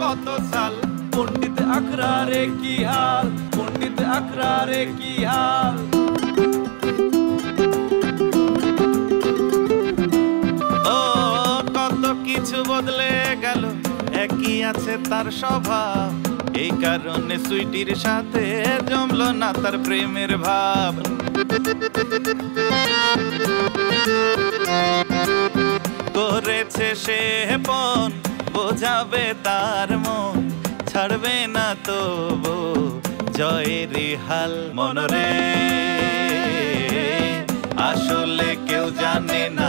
কত সাল পণ্ডিত আখড়ারে কি হাল পণ্ডিত আখড়ারে কি হাল ও কত কিছু বদলে গেল একই আছে তার স্বভাব এই কারণে সুইটির সাথে জমলো না তার প্রেমের ভাব করেছে সে পণ বোঝাবে তার মন ছাড়বে না তবু জয়ের হাল মনরে আসলে কেউ জানে না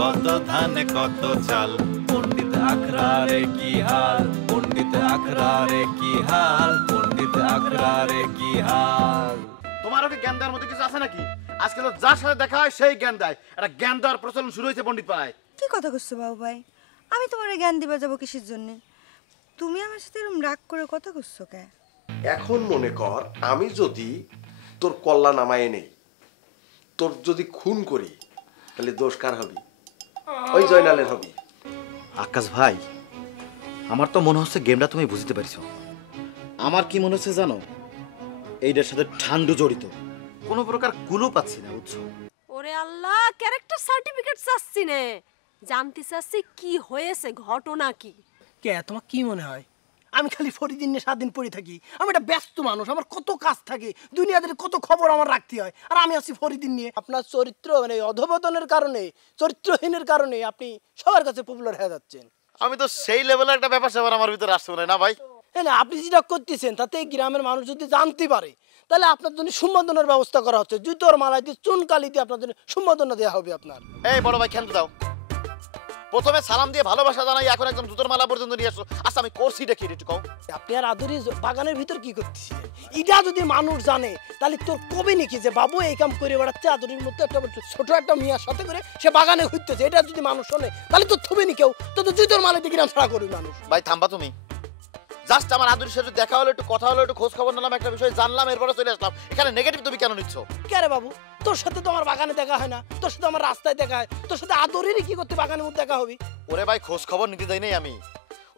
কত ধান কত চাল পণ্ডিত আখড়ারে কি হাল পণ্ডিত আখড়ারে কি হাল পণ্ডিত আখড়ারে কি হাল তোমারও কি জ্ঞান দেওয়ার মধ্যে কিছু আছে নাকি আজকে তো যার সাথে দেখা হয় সেই জ্ঞান দেয় একটা জ্ঞান দেওয়ার প্রচলন শুরু হয়েছে পণ্ডিত পাড়ায় কি কথা করছো বাবু ভাই আমি তোমার জ্ঞান দিবা যাবো কিসের জন্য তুমি আমার সাথে এরকম রাগ করে কথা করছো কে এখন মনে কর আমি যদি তোর কল্লা নামায় নেই তোর যদি খুন করি তাহলে দোষ কার হবি ওই জয়নালের হবি আকাশ ভাই আমার তো মনে হচ্ছে গেমটা তুমি বুঝতে পারছো আমার কি মনে হচ্ছে জানো এইটার সাথে ঠান্ডু জড়িত কোনো প্রকার কুলো পাচ্ছি না বুঝছো ওরে আল্লাহ ক্যারেক্টার সার্টিফিকেট চাচ্ছি নে জানতে চাচ্ছি কি হয়েছে ঘটনা কি কে তোমার কি মনে হয় আমি খালি ফরিদিন নিয়ে 7 দিন পড়ে থাকি আমি একটা ব্যস্ত মানুষ আমার কত কাজ থাকে দুনিয়াদের কত খবর আমার রাখতে হয় আর আমি আছি ফরিদিন নিয়ে আপনার চরিত্র মানে অধপতনের কারণে চরিত্রহীনের কারণে আপনি সবার কাছে পপুলার হয়ে যাচ্ছেন আমি তো সেই লেভেলের একটা ব্যাপার স্যাপার আমার ভিতরে আসছে না ভাই হ্যাঁ না আপনি যেটা করতেছেন তাতে এই গ্রামের মানুষ যদি জানতে পারে তাহলে আপনার জন্য সম্বোধনার ব্যবস্থা করা হচ্ছে জুতোর মালা দিয়ে চুনকালি দিয়ে আপনার জন্য সম্বোধনা দেওয়া হবে আপনার এই বড় ভাই খেলতে দাও প্রথমে সালাম দিয়ে ভালোবাসা জানাই এখন একদম জুতোর মালা পর্যন্ত নিয়ে আসো আচ্ছা আমি করছি দেখি একটু কও আপনি আর আদরি বাগানের ভিতর কি করতেছিলেন এটা যদি মানুষ জানে তাহলে তোর কবে নাকি যে বাবু এই কাম করে বেড়াচ্ছে আদরির মতো একটা ছোট একটা মিয়ার সাথে করে সে বাগানে ঘুরতেছে এটা যদি মানুষ শোনে তাহলে তো থবে নি কেউ তো জুতোর মালা দিয়ে গ্রাম ছাড়া করবি মানুষ ভাই থামবা তুমি জাস্ট আমার আদুরির সাথে দেখা হলো একটু কথা হলো একটু খোঁজ খবর নিলাম একটা বিষয় জানলাম এরপরে চলে আসলাম এখানে নেগেটিভ তুমি কেন নিচ্ছ কে রে বাবু তোর সাথে তো আমার বাগানে দেখা হয় না তোর সাথে আমার রাস্তায় দেখা হয় তোর সাথে আদরেরই কি করতে বাগানের মধ্যে দেখা হবে ওরে ভাই খোঁজ খবর নিতে যাই নাই আমি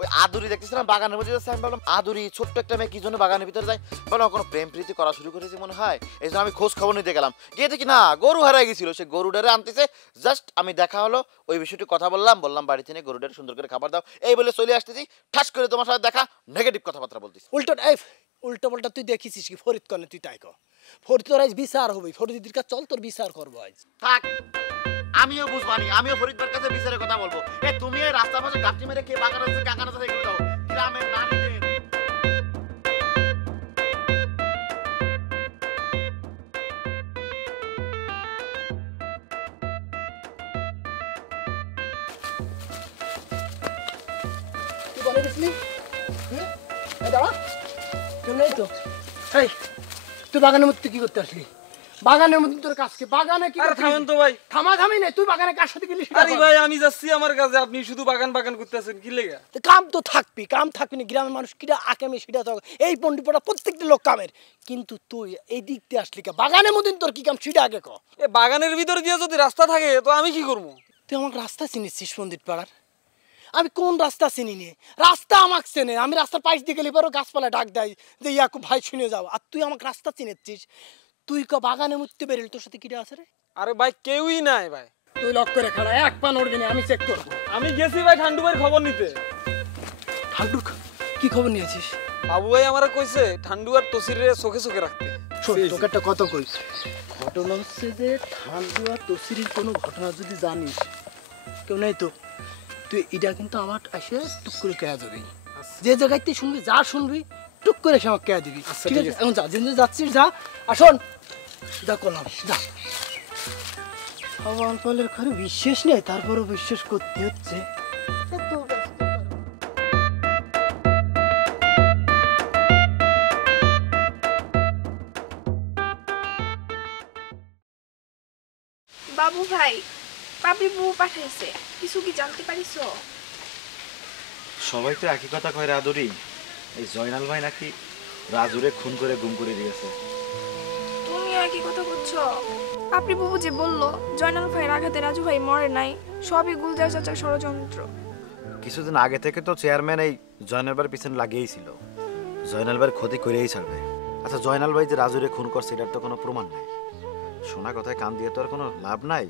ওই আদুরি দেখতেছিলাম বাগানের মধ্যে যাচ্ছে আমি ভাবলাম আদুরি ছোট্ট একটা মেয়ে কি জন্য বাগানের ভিতরে যায় বললাম কোনো প্রেম প্রীতি করা শুরু করেছে মনে হয় এই জন্য আমি খোঁজ খবর নিতে গেলাম গিয়ে দেখি না গরু হারাই গেছিল সে গরুডারে আনতেছে জাস্ট আমি দেখা হলো ওই বিষয়টি কথা বললাম বাড়িতে নিয়ে গরুডারে সুন্দর করে খাবার দাও এই বলে চলে আসতেছি ঠাস করে তোমার সাথে দেখা নেগেটিভ কথাবার্তা বলতেছি উল্টো পাল্টা তুই দেখিছিস কি ফরিদ কনে তুই তাই কর ফরিদ তোর আজ বিচার হবে ফরিদির কাছে চল তোর বিচার করবো আজ থাক আমিও বুঝবানি আমিও ফরিদবার কাছে বিচারের কথা বলবো এ তুমি এই রাস্তার পাশে গাঁটি মেরে কে বাগান আছে কাকান আছে এগুলো দাও গ্রামের নারীদের তুই বলে গেছিলি এই দাঁড়া কেউ নেই তো এই তুই বাগানের মধ্যে কি করতে আসলি বাগানের মধ্যে তোর কাজ কি বাগানে কি আরে থামেন তো ভাই থামি নাই তুই বাগানে কার সাথে গেলি আরে ভাই আমি যাচ্ছি আমার কাছে আপনি শুধু বাগান করতেছেন কি লাগা কাম তো থাকবি না গ্রামের মানুষ কিরা আকামে সেটা তো এই পন্ডিপড়া প্রত্যেকটা লোক কামের কিন্তু তুই এই দিক দিয়ে আসলি কা বাগানের মধ্যে তোর কি কাম সেটা আগে ক এ বাগানের ভিতর দিয়ে যদি রাস্তা থাকে তো আমি কি করব তুই আমাকে রাস্তা চিনিস পন্ডিত পাড়ার আমি কোন রাস্তা চিনি নি রাস্তা আমাকে চেনে আমি রাস্তার পাশ দিয়ে গেলে পরে গাছপালা ডাক দেয় যে ইয়াকু ভাই শুনে যাও আর তুই আমাকে রাস্তা চিনেছিস তুই ক বাগানে মুততে বেরিল তোর সাথে কিটা আছে রে আরে ভাই কেউই নাই ভাই তুই লক করে খাড়া এক পা নড়বি না আমি চেক করব আমি গেছি ভাই ঠান্ডু ভাইয়ের খবর নিতে ঠান্ডু কি খবর নিয়েছিস বাবু ভাই আমারে কইছে ঠান্ডু আর তসিরের চোখে চোখে রাখতে তোকে একটা কথা কই ঘটনা হচ্ছে যে ঠান্ডু আর তসিরের কোনো ঘটনা যদি জানিস কেউ নাই তো তুই এটা কিন্তু আমার এসে টুক করে কেয়া যাবি যে জায়গায় তুই শুনবি যা শুনবি টুক করে এসে আমাকে কেয়া দিবি ঠিক আছে এখন যা যেন যাচ্ছিস যা আসুন যা করলাম যা আমার ফলের ঘরে বিশ্বাস নেই তারপরও বিশ্বাস করতে হচ্ছে বাবু ভাই পাপি বউ পাঠাইছে কিছু কি জানতে পারিছো সবাই তো একই কথা কয় রাদুরি এই জয়নাল ভাই নাকি রাজুরে খুন করে গুম করে দিয়েছে তুমি একই কথা বলছো পাপি বাবু যে বললো জয়নাল ভাইয়ের আঘাতে রাজু ভাই মরে নাই সবই গুলজার চাচার ষড়যন্ত্র কিছুদিন আগে থেকে তো চেয়ারম্যান এই জয়নাল ভাইয়ের পিছনে লাগিয়েই ছিল, জয়নাল ভাইয়ের ক্ষতি করেই ছাড়বে। আচ্ছা জয়নাল ভাই যে রাজুরে খুন করছে এটার তো কোনো প্রমাণ নাই। শোনা কথায় কান দিয়ে তো আর কোনো লাভ নাই।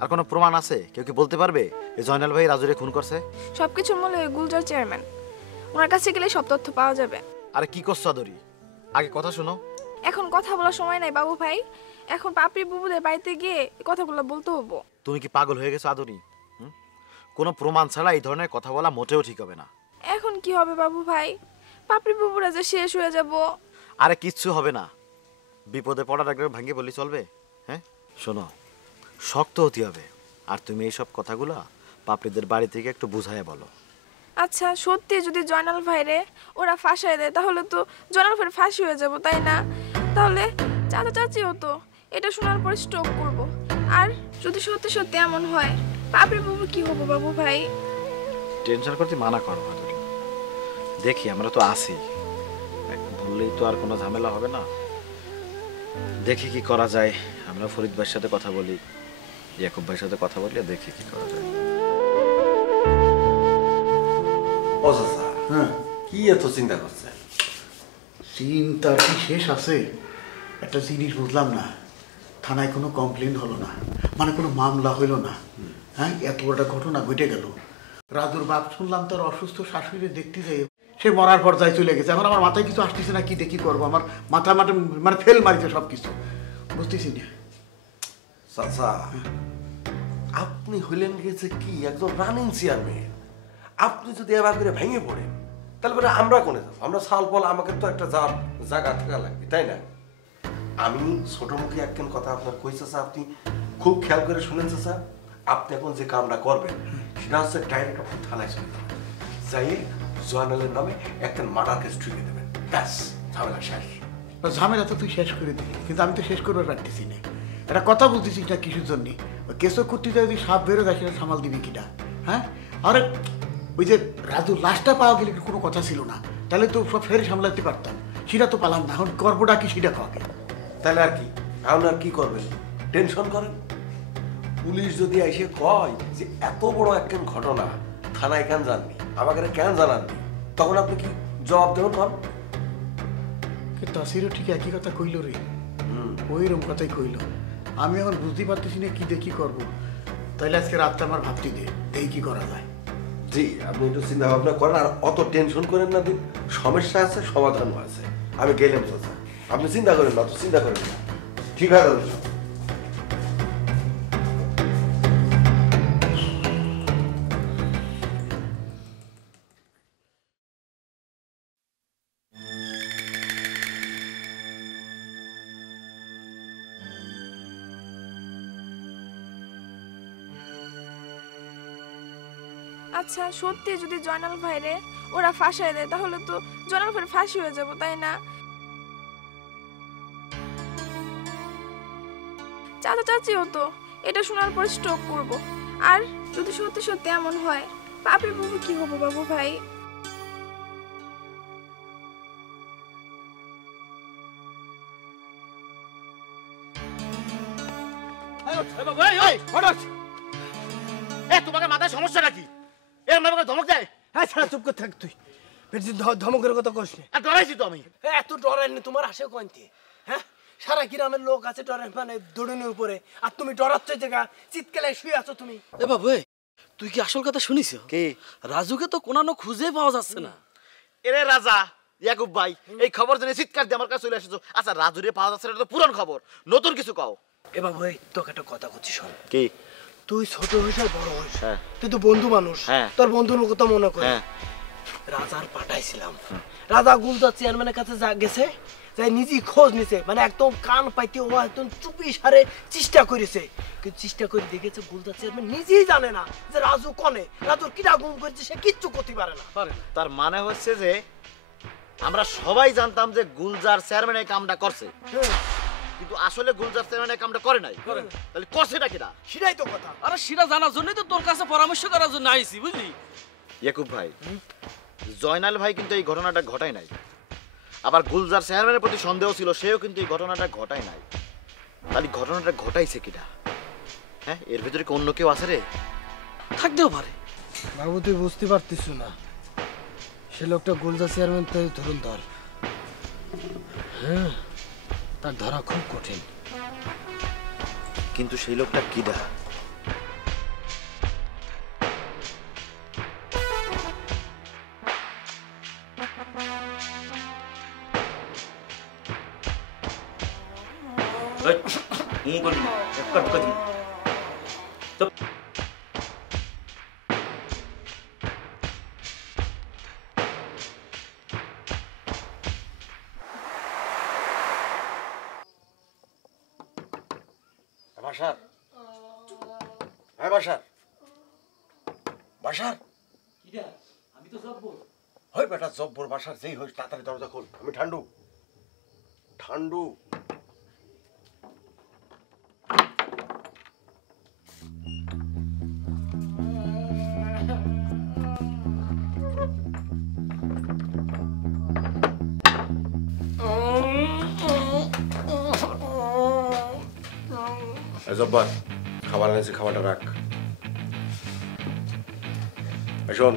আর কোনো প্রমাণ আছে? কেউ কি বলতে পারবে এই জয়নাল ভাই রাজুরে খুন করছে? সবকিছুর মূলে গুলজার চেয়ারম্যান, ওনার কাছে গেলে সব তথ্য পাওয়া যাবে। আরে কি করছো আদরি, আগে কথা শোনো। এখন কথা বলার সময় নাই বাবু ভাই, এখন পাপড়ি বুবুদের বাড়িতে গিয়ে কথাগুলো বলতে হবো। তুমি কি পাগল হয়ে গেছো আদরি? কোনো প্রমাণ ছাড়া এই ধরনের কথা বলা মোটেও ঠিক হবে না। এখন কি হবে বাবু ভাই, পাপড়ি বুবুরা যে শেষ হয়ে যাব। আরে কিচ্ছু হবে না, বিপদে পড়ার আগে ভাঙে বললে চলবে? হ্যাঁ শোনো, শক্ত হতে হবে। আর তুমি এইসব কথাগুলো পাপড়িদের বাড়ি থেকে একটু বুঝাইয়া বলো। আচ্ছা সত্যি যদি জয়নাল ভাইরে ওরা ফাঁসায় দেয় তাহলে তো জয়নাল ভাইয়ের ফাঁসি হয়ে যাব, তাই না? তাহলে চাচা চাচিও তো এটা শোনার পর স্ট্রোক করব। আর যদি সত্যি সত্যি এমন হয় পাপড়ি বুবু কি হবো বাবু ভাই? টেনশন করতে মানা করো আদরি, দেখি আমরা তো আছি, বললেই তো আর কোনো ঝামেলা হবে না। দেখি কি করা যায়। আমরা ফরিদ ভাইয়ের সাথে কথা বলি, ইয়াকুব ভাইয়ের সাথে কথা বলি, দেখি কি করা যায়। ও চাচা, কি এত চিন্তা করছে? চিন্তার কি শেষ আছে? একটা জিনিস বুঝলাম না, থানায় কোনো কমপ্লেন হলো না, মানে কোনো মামলা হইলো না। হ্যাঁ, এত বড় একটা ঘটনা ঘটে গেল। রাজুর বাপ শুনলাম তার অসুস্থ শাশুড়ি দেখতে যাই, সে মরার পর্যায়ে চলে গেছে। এখন আমার মাথায় কিছু আসতেছে না, কি দেখি করবো, আমার মাথা মাঠে মানে ফেল মারিছে সব কিছু, বুঝতেছি না। চাচা আপনি হইলেন গেছে কি একজন রানিং চেয়ারম্যান, আপনি যদি এবার করে ভেঙে পড়েন তাহলে পরে আমরা কোনে যাবো? আমরা সাল পল আমাকে তো একটা জায়গা থাকা লাগবে, তাই না? আমি ছোট মুখে একখান কথা আপনার কই চাচা, আপনি খুব খেয়াল করে শুনেন চাচা। আপনি এখন যে কামটা করবেন সেটা হচ্ছে ডাইরেক্ট আপনি থানায় চলে যাবেন, যাই জয়নালের নামে একখান মার্ডার কেস ঠুকে দেবেন, ব্যাস ঝামেলা শেষ। ঝামেলা তো তুই শেষ করে দিলি, কিন্তু আমি তো শেষ করবার পারতেছি না। একটা কথা বুঝতেছিস না কিছুর জন্যে? কেসও করতে যদি সাপ বেরো যায় সেটা সামাল দিবি কিনা? হ্যাঁ, আরে ওই যে রাজু লাশটা পাওয়া গেলে কোনো কথা ছিল না, তাহলে তো সব ফেরে সামলাতে পারতাম। সেটা তো পালাম না, এখন গর্বটা কি সেটা কাকে? তাহলে আর কি, এখন আর কি করবেন? টেনশন করেন। পুলিশ যদি এসে কয় যে এত বড় একখান ঘটনা থানায় কেন জাননি, আমাকে কেন জানাননি, তখন আপনি কি জবাব দেবেন? কন তাসিরও ঠিক একই কথা কইল রে, ওইরকম কথাই কইল। আমি এখন বুঝতে পারতেছি না কি দেখি করবো। তাইলে আজকে রাতটা আমার ভাবতে দে, দেখি কি করা যায়। জি, আপনি একটু চিন্তা ভাবনা করেন, আর অত টেনশন করেন না। দিন সমস্যা আছে, সমাধানও আছে। আমি গেলাম চাচা, আপনি চিন্তা করেন না, অত চিন্তা করেন না, ঠিক আছে? আচ্ছা সত্যি যদি জয়নাল ভাইরে ওরা ফাঁসায় দেয় তাহলে তো জয়নাল ভাইয়ের ফাঁসি হয়ে যাব, তাই না? চাচা চাচিও তো এটা শোনার পর স্ট্রোক করব। আর যদি সত্যি সত্যি এমন হয় পাপড়ি বুবু কি হবো বাবু ভাই? তোমাকে মাথায় সমস্যাটা কি? এরকম আমাকে ধমক দেয়? হ্যাঁ ছাড়া, চুপ করে থাক তুই। ধমকের কথা কস না। আর ডরাইছি তো আমি। এত ডরাইনি, তোমার আসে কইতে? হ্যাঁ, সারা গ্রামের লোক আছে ডরে, মানে দড়িনের উপরে, আর তুমি ডরাচ্ছ জায়গা চিৎকালে শুয়ে আছো তুমি। এ বাবু, তুই কি আসল কথা শুনিস? কি? রাজুকে তো কোনো খুঁজে পাওয়া যাচ্ছে না। এরে রাজা, ইয়াকুব ভাই, এই খবর জেনে চিৎকার দিয়ে আমার কাছে চলে এসেছো। আচ্ছা রাজুরে পাওয়া যাচ্ছে না, এটা তো পুরান খবর, নতুন কিছু কও। এ বাবু, তোকে একটা কথা করছি, শোন। কি? তুই ছোট হইস আর বড় হইস, হ্যাঁ, তুই তো বন্ধু মানুষ, হ্যাঁ, তোর বন্ধুর কথা মনে কর। হ্যাঁ, রাজার পাঠাইছিলাম, রাজা গুলজার চেয়ারম্যানের কাছে যা গেছে, যাই নিজেই খোঁজ নিছে, মানে একদম কান পাইতে ও একদম চুপি সারে চেষ্টা করেছে, কিন্তু চেষ্টা করে দেখেছে গুলজার চেয়ারম্যান নিজেই জানে না যে রাজু কনে, রাজুর কিরা গুম করেছে সে কিচ্ছু করতে পারে না। তার মানে হচ্ছে যে আমরা সবাই জানতাম যে গুলজার চেয়ারম্যান এই কামটা করছে, কিন্তু আসলে গুলজার চেয়ারম্যান এই কামটা করে নাই। তাহলে করছেটা কিনা? সেটাই তো কথা। আরে সেটা জানার জন্যই তো তোর কাছে পরামর্শ করার জন্য আইছি, বুঝলি? ইয়াকুব ভাই, জয়নাল ভাই কিন্তু এই ঘটনাটা ঘটায় নাই। আবার গুলজার চেয়ারম্যানের প্রতি সন্দেহ ছিল, সেও কিন্তু এই ঘটনাটা ঘটায় নাই। তাহলে ঘটনাটা ঘটাইছে কিনা? হ্যাঁ, এর ভিতরে কি অন্য কেউ আছে রে? থাকতেও পারে। বাবু তুই বুঝতে পারতিস না, সে লোকটা গুলজা চেয়ারম্যান তো ধরুন ধর। হ্যাঁ, তার ধরা খুব কঠিন। কিন্তু সেই লোকটা কিডা? বাসার, হ্যাঁ বাসার, বাসার আমি তো জব্বর। হয় বেটা জব্বর বাসার যেই হোক তাড়াতাড়ি দরজা খোল। আমি ঠান্ডু ঠান্ডু। জব্বার খাবার এনেছি, খাবারটা রাখ। শোন,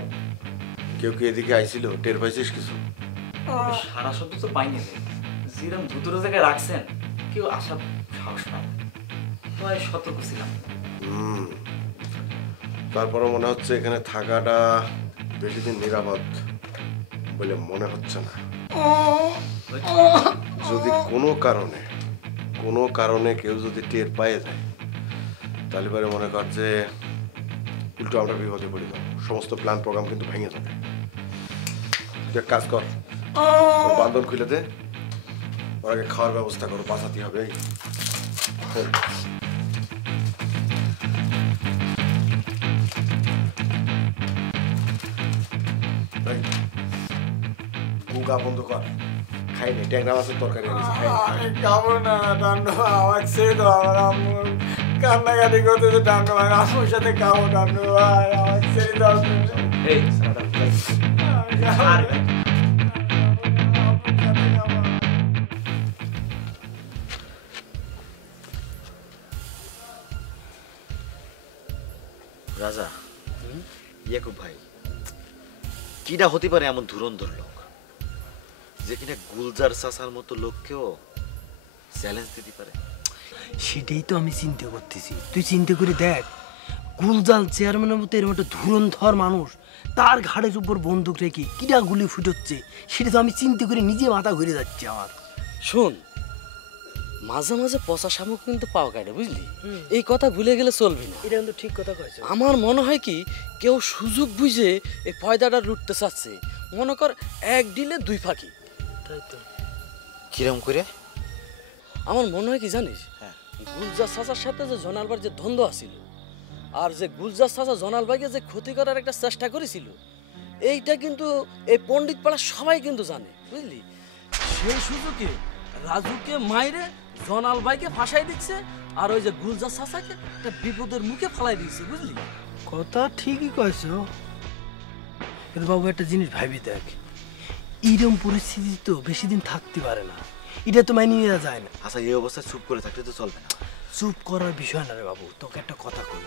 কেউ কি এদিকে আইছিল? টের পাইছিস কিছু? সারা শব্দ তো পাইনি রে। যেরকম ভুতুরে জায়গায় রাখছেন কেউ আসার সাহস পায় না। তাই সতর্ক ছিলাম। তারপরে মনে হচ্ছে এখানে থাকাটা বেশি দিন নিরাপদ বলে মনে হচ্ছে না। যদি কোনো কারণে কেউ যদি টের পায়ে যায় তাহলে পরে মনে কর যে উল্টো আমরা বিপদে পড়ে যাবো। সমস্ত প্ল্যান প্রোগ্রাম কিন্তু ভেঙে যাবে। তুই এক কাজ কর, বান্ধন খুলে দে, ওর আগে খাওয়ার ব্যবস্থা করো, বাঁচাতে হবে। গুগা বন্ধ কর, খাইনি। ট্যাংরা মাছের তরকারি এনেছি, খাইনি। খাবো না ডান্ডু, আমার ছেড়ে দাও। আমার আম্মু কান্নাকাটি করতেছে ডান্ডু ভাই, আম্মুর সাথে খাবো ডান্ডু ভাই, আমার ছেড়ে দাও। এই রাজা, ইয়াকুব ভাই কিনা হতে পারে এমন ধুরন্ধর লোক যে কিনা গুলজার চাচার মতো লোককেও চ্যালেঞ্জ দিতে পারে? সেটাই তো আমি চিন্তা করতেছি। তুই চিন্তা করে দেখ, গুলজার চেয়ারম্যানের মতো এরকম একটা ধুরন্ধর মানুষ, তার ঘাড়ের উপর বন্দুক রেখে কিরা গুলি ফুটোচ্ছে, সেটা তো আমি চিন্তা করে নিজে মাথা ঘুরে যাচ্ছে আমার। শোন, মাঝে মাঝে পচা শামুক কিন্তু পাও কাটে, বুঝলি? এই কথা ভুলে গেলে চলবে না। এটা কিন্তু ঠিক কথা কইছো। আমার মনে হয় কি কেউ সুযোগ বুঝে এই ফয়দাটা লুটতে চাচ্ছে। মনে কর এক ডিলে দুই ফাঁকি। তাই তো। কিরম করে? আমার মনে হয় কি জানিস, গুলজার চাচার সাথে যে জোনালবার যে দ্বন্দ্ব আছিল, আর যে গুলজার চাচা জোনালবাইকে যে ক্ষতি করার একটা চেষ্টা করেছিল, এইটা কিন্তু এই পণ্ডিত পাড়া সবাই কিন্তু জানে, বুঝলি? সেই সুযোগে রাজুকে মাইরে জোনালবাইকে ফাঁসাই দিচ্ছে, আর ওই যে গুলজার চাচাকে একটা বিপদের মুখে ফেলাই দিচ্ছে, বুঝলি? কথা ঠিকই কইছো, কিন্তু বাবু একটা জিনিস ভাবি দেখ, এইরকম পরিস্থিতি তো বেশি দিন থাকতে পারে না, এটা তো মাইনে নেওয়া যায় না। আচ্ছা, এই অবস্থায় চুপ করে থাকলে তো চলবে না। চুপ করার বিষয় না রে বাবু, তোকে একটা কথা কই,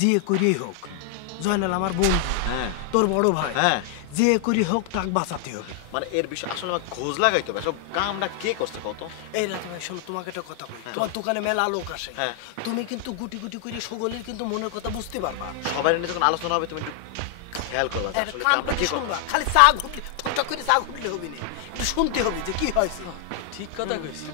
যে করেই হোক, জয়নাল আমার বন্ধু, হ্যাঁ তোর বড় ভাই, হ্যাঁ, যে করি হোক তাকে বাঁচাতে হবে। মানে এর বিষয় আসলে আমার খোঁজ লাগাইতে হবে, সব কামটা কে করছে কত? এই রাতে ভাই শোনো, তোমাকে একটা কথা বলি, তোমার দোকানে মেলা লোক আসে, হ্যাঁ, তুমি কিন্তু গুটি গুটি করে সকলের কিন্তু মনের কথা বুঝতে পারবা। সবাই নিয়ে যখন আলোচনা হবে তুমি একটু খেয়াল করবা যে আসলে কামটা কে করবে। খালি চা ঘুটলে ঠকঠক করে চা ঘুটলে হবে না, একটু শুনতে হবে যে কি হয়েছে। ঠিক কথা কইছিস।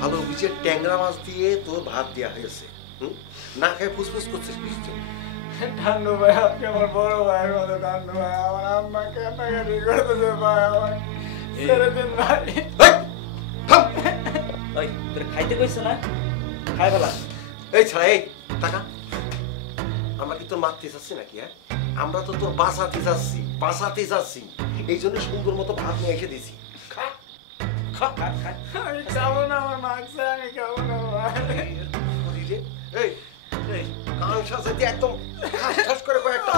ভালো বুঝে ট্যাংরা মাছ দিয়ে তোর ভাত দেওয়া হয়েছে, না খেয়ে ফুসফুস করছিস কিছু? ঠান্ডু ভাই, আপনি আমার বড় ভাইয়ের মতো। ঠান্ডু ভাই, আমার আম্মা কান্নাকাটি করতেছে ভাই, আমার ছেড়ে দিন ভাই। ওই তোর খাইতে কইছ না, খাই বলা। এই ছাড়া, এই টাকা আমরা কি তোর মারতে চাচ্ছি নাকি? হ্যাঁ, আমরা তো তোর বাঁচাতে চাচ্ছি, এই জন্য সুন্দর মতো ভাত নিয়ে এসে দিছি। খা খা খা খা। আমি খাবো না, আমার মাংস আমি খাবো না ভাই। এই এই কান সাজাতে একদম ঠাস ঠাস করে কয়েকটা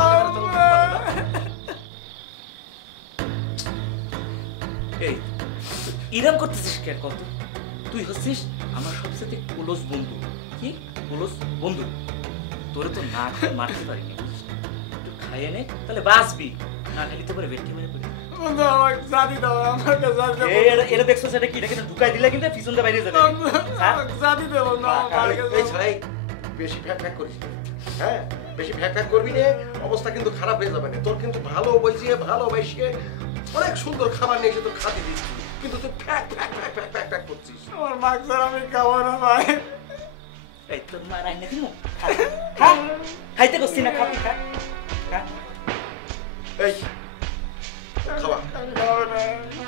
এই ইরাম করতেছিস কে? কত তুই হচ্ছিস আমার সবচেয়ে ক্লোজ বন্ধু। কি ক্লোজ বন্ধু? তোরে তো না খেয়ে মারতে পারিনি, একটু খাইয়ে নে তাহলে বাঁচবি, না খেলি তো পরে বেটকে মেরে পড়ি। বন্ধু আমাকে জানি দাও, আমাকে জানি দাও। এটা দেখছো সেটা কি, এটা কিন্তু ঢুকাই দিলে কিন্তু পিছনটা বাইরে যাবে। আমাকে জানি দাও বন্ধু, এই বেশি ফ্যাক ফ্যাক করিস না, হ্যাঁ বেশি ফ্যাক ফ্যাক করবি না, অবস্থা কিন্তু খারাপ হয়ে যাবে না। তোর কিন্তু ভালোবাসিয়ে অনেক সুন্দর খাবার নিয়ে এসে তোর খাতে দিচ্ছি, কিন্তু তুই ফ্যাক ফ্যাক ফ্যাক ফ্যাক ফ্যাক ফ্যাক করছিস। আমার মাছ ছাড়া আমি খাবো না ভাই। এই তোর মা রাইনা দিমু, খাইতে করছি না, খাবি খা খা। এই খাওয়া আমি খাবো না।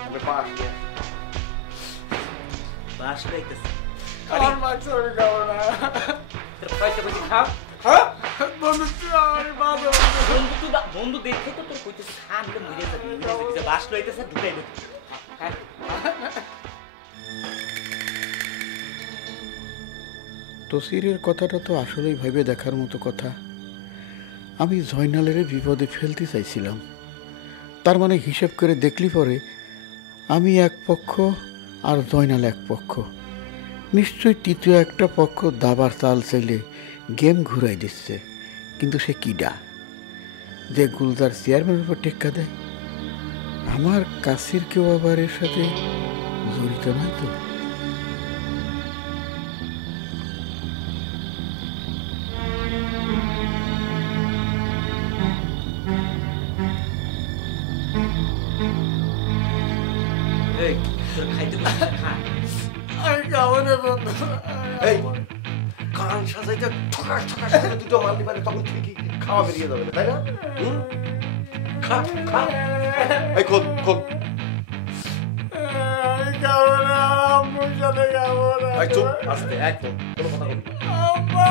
আমি পাস বাস খাইতেছি, আমার মাছ ছাড়া আমি খাবো না। তোর খাইতে বলছি খা। হ্যাঁ বন্ধু তুই আমার বাবা বন্ধু দেখে তো তোর কইতেছি খা, নিলে মরে যাবি, বাস লইতেছে ঢুকাই দে। তসিরের কথাটা তো আসলেই ভেবে দেখার মতো কথা। আমি জয়নালের বিপদে ফেলতে চাইছিলাম, তার মানে হিসেব করে দেখলি পরে আমি এক পক্ষ আর জয়নাল এক পক্ষ। নিশ্চয়ই তৃতীয় একটা পক্ষ দাবার চাল চাইলে গেম ঘুরাই দিচ্ছে, কিন্তু সে কিডা যে গুলজার চেয়ারম্যানের উপর টেক্কা দেয়? আমার কাছের কেউ আবার এর সাথে জড়িত নয় তো? এই তোর খাইতে বলছি না, খা। আমি খাবো না বন্ধু। এই কান সাজাইতে ঠকাস ঠকাস করে দুটো মারলি পারে, তখন ঠিকই খাওয়া বেরিয়ে যাবে না, তাই না? খা খা। এই খোল খোল। আমি খাবো না, আম্মুর সাথে খাবো না। চুপ আস্তে, একদম কোনো কথা বলবি না। আম্মা